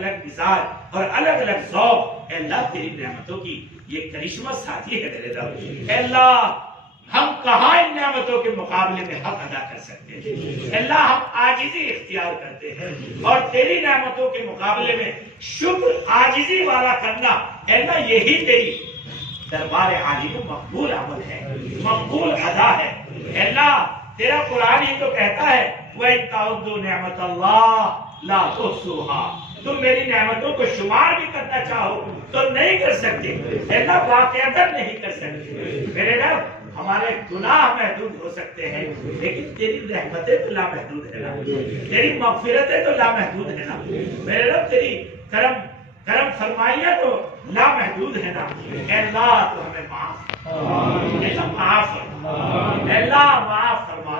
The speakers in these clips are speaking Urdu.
الگ مزاج اور الگ الگ ذوق، اے اللہ تیری نعمتوں کی یہ کرشمہ ساتھی ہے میرے رب۔ اے اللہ ہم کہاں ان نعمتوں کے مقابلے میں حق ادا کر سکتے ہیں؟ اے اللہ ہم عاجزی اختیار کرتے ہیں، اور تیری نعمتوں کے مقابلے میں شکر عاجزی والا کرنا اے اللہ یہی تیری دربار عالی میں مقبول عمل ہے، مقبول ادا ہے۔ اے اللہ تیرا قرآن ہی تو کہتا ہے وَإِن تَعُدُّوا نِعْمَتَ اللَّهِ لَا تُحْصُوهَا، تم میری نعمتوں کو شمار بھی کرنا چاہو تو نہیں کر سکتے، اے اللہ واقعتاً نہیں کر سکتے۔ میرے رب ہمارے گناہ محدود ہو سکتے ہیں، لیکن تیری رحمتیں تو لامحدود ہے نا، تیری مغفرتیں تو لامحدود ہے نا میرے رب، تیری کرم فرمائیاں تو لامحدود ہے نا۔ اے اللہ تو ہمیں معاف، اے اللہ معاف فرما، اے اللہ معاف فرما،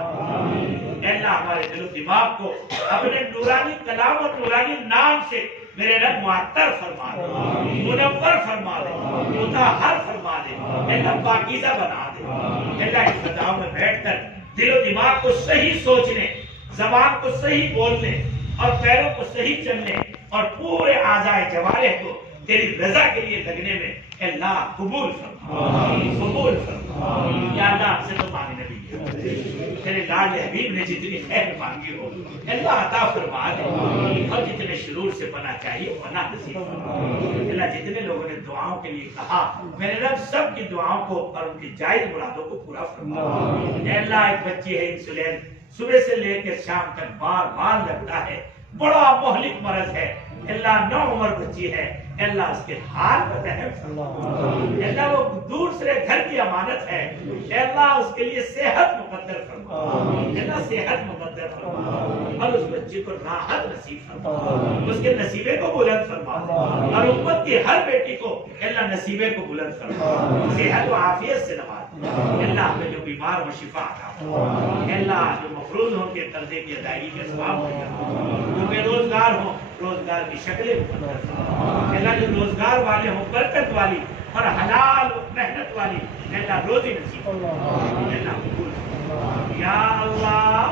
اے اللہ ہمارے دل و دماغ کو اپنے نورانی کلام اور نورانی نام سے میرے رب معطر فرما دے، منور فرما دے، مطہر فرما دے، اے اللہ پاکیزہ بنا دے۔ اے اللہ اس فضاؤں میں بیٹھ کر دل و دماغ کو صحیح سوچنے، زبان کو صحیح بولنے اور پیروں کو صحیح چلنے اور پورے اعضائے جوارح کو تیری رضا کے لیے لگنے میں اے اللہ قبول فرما، قبول فرما۔ یا اللہ ہم سے تو مانگنے بھی ہے، تیرے لال حبیب نے جتنی خیر مانگی ہو اے اللہ عطا فرما دے، اور جتنے شرور سے پناہ چاہیے پناہ نصیب فرما۔ اے اللہ جتنے لوگوں نے دعاؤں کے لیے کہا میرے رب سب کی دعاؤں کو اور ان کی جائز مرادوں کو پورا فرما۔ اے اللہ ایک بچی ہے انسولین، صبح سے لے کے شام تک بار بار لگتا ہے، بڑا مہلک مرض ہے، اللہ 9 عمر بچی ہے، اللہ اس کے حال پر رحم فرما۔ اللہ وہ دوسرے گھر کی امانت ہے، اللہ اس کے لیے صحت مقدر فرما، اللہ صحت مقدر فرما، اور اس بچی کو راحت نصیب فرما، اس کے نصیبے کو بلند فرما، اور امت کی ہر بیٹی کو اللہ نصیبے کو بلند فرما، صحت و عافیت سے نواز۔ اللہ ہمیں جو بیمار ہو شفا عطا فرما، اللہ جو مفروض ہوں کے قرضے کی ادائیگی کے ثواب ہو، جو بے روزگار ہوں روزگار کی شکلیں مقدر فرما، اللہ جو روزگار والے ہوں برکت والی اور حلال محنت والی اللہ روزی نصیب فرما، اللہ قبول فرما۔ یا اللہ